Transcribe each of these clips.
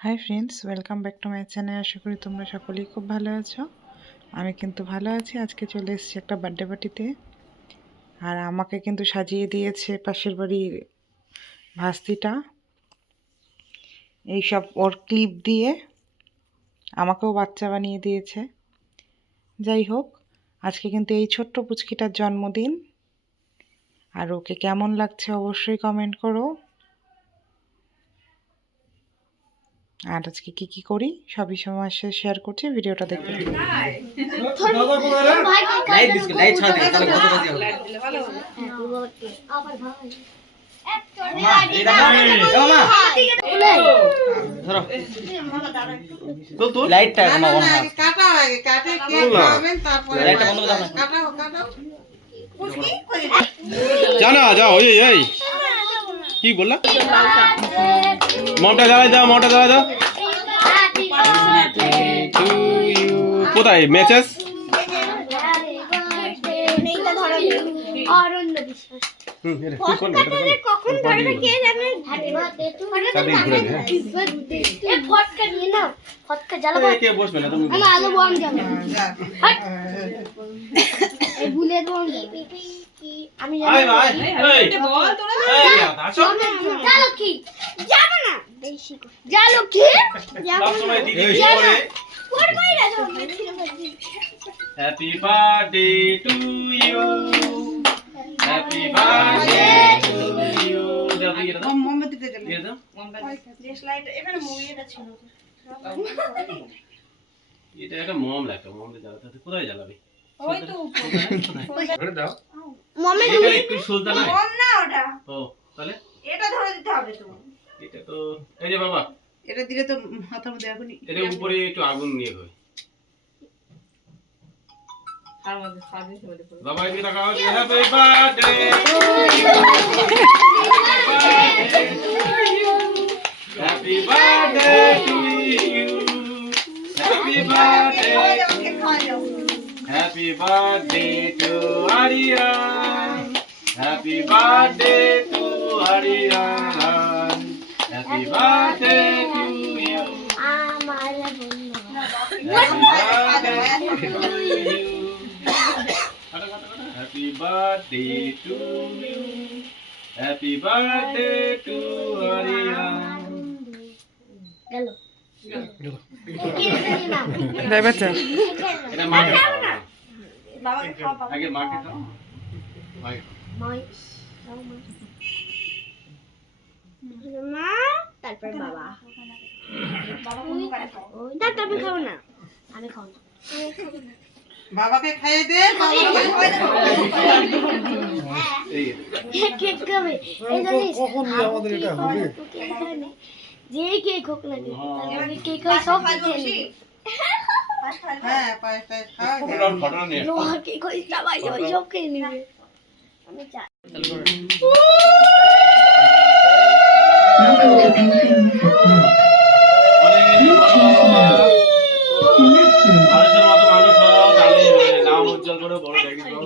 High friends, welcome back to my channel. আশা করি তোমরা সকলেই খুব ভালো আছো। আমি কিন্তু ভালো আছি। আজকে চলে এসেছি একটা বার্থডে পার্টিতে, আর আমাকে কিন্তু সাজিয়ে দিয়েছে পাশের বাড়ির ভাস্তিটা। এইসব ওর ক্লিপ দিয়ে আমাকেও বাচ্চা বানিয়ে দিয়েছে। যাই হোক, আজকে কিন্তু এই ছোট্ট পুচকিটার জন্মদিন, আর ওকে কেমন লাগছে অবশ্যই কমেন্ট করো। আর আজকে কি করি সবই সময় শেয়ার করছি, ভিডিওটা দেখতে থাকো। যাও ওই কি বললা? মমটা জ্বালাই দাও, মমটা জ্বালাই দাও। কোথায় মেচেস? আমি happy birthday to you, happy birthday to you. এটা একটা মম লাগতো, মমটা জ্বালাতে কোথায় জ্বালাবি? ওই তো উপরে দাও। মমে এটা একটু সুলতা না মম না ওটা। ও তাহলে এটা ধরে দিতে হবে তো। এটা তো এই যে বাবা, এটা দিলে তো হাতের মধ্যে এখনই এটা উপরে একটু আগুন নিয়ে গই। আর মধ্যে সাজে চলে পড়ো। বাবা এই টাকা happy birthday to you, happy birthday to you, happy birthday, happy birthday to Aryan, happy birthday to Aryan, happy birthday to you, happy birthday to you, happy birthday to you, happy birthday to Aryan. গেল যাই বাচ্চা, এটা মাকে খাও না, বাবাকে খাও, আগে মাকে খাও। মা তারপর বাবা, তারপর খাও না, আমি খাও না, বাবাকে খাইয়ে দে। কেক খাবে কখন আমাদের এটা হবে? যে কেক হোক না কেক হয় সব খেয়ে নেবে। হ্যাঁ পায়েস খাও। ফটো নিয়ে লোহার কেক হয় সবাই ওই সব খেয়ে নেবে। আমি চাই মানুষের মতো মানুষ হও, তাহলে নাম উজ্জ্বল করে বড় জায়গা হও।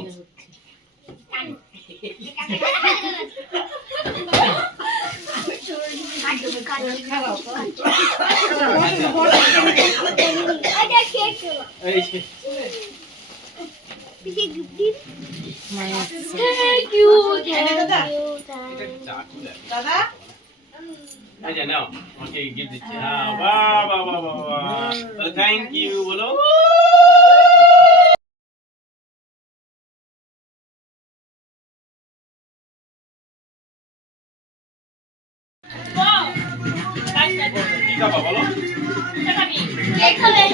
দাদা এই যে নাও, আমাকে গিফট দিচ্ছি। হ্যাঁ, বাহ বাহ বাহ বাহ বাহ, তাহলে থ্যাংক ইউ বলো। কি খাবা বলো? কেক খাবে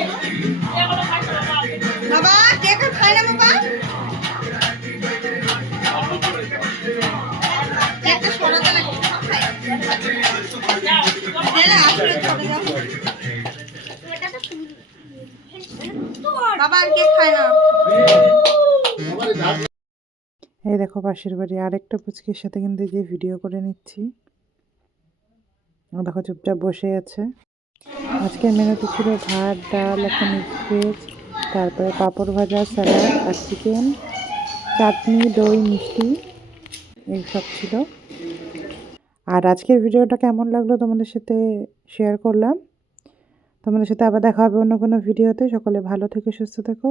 বাবা, কেক খাই না বাবা। কেকটা সরাতে লাগে, খাই না আসলে চলে যাও। বাবা আর কেক খায় না। এই দেখো পাশের বাড়ি আরেকটা পুচকির সাথে কিন্তু যে ভিডিও করে নিচ্ছি। দেখো চুপচাপ বসে আছে। আজকের মেনুতে ছিল ভাত, ডাল, একটা মিক্স ভেজ, তারপরে পাঁপড় ভাজা, স্যালাড আর চিকেন, চাটনি, দই, মিষ্টি এইসব ছিল। আর আজকের ভিডিওটা কেমন লাগলো তোমাদের সাথে শেয়ার করলাম। তোমাদের সাথে আবার দেখা হবে অন্য কোনো ভিডিওতে। সকলে ভালো থেকো, সুস্থ থেকো,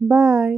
বাই।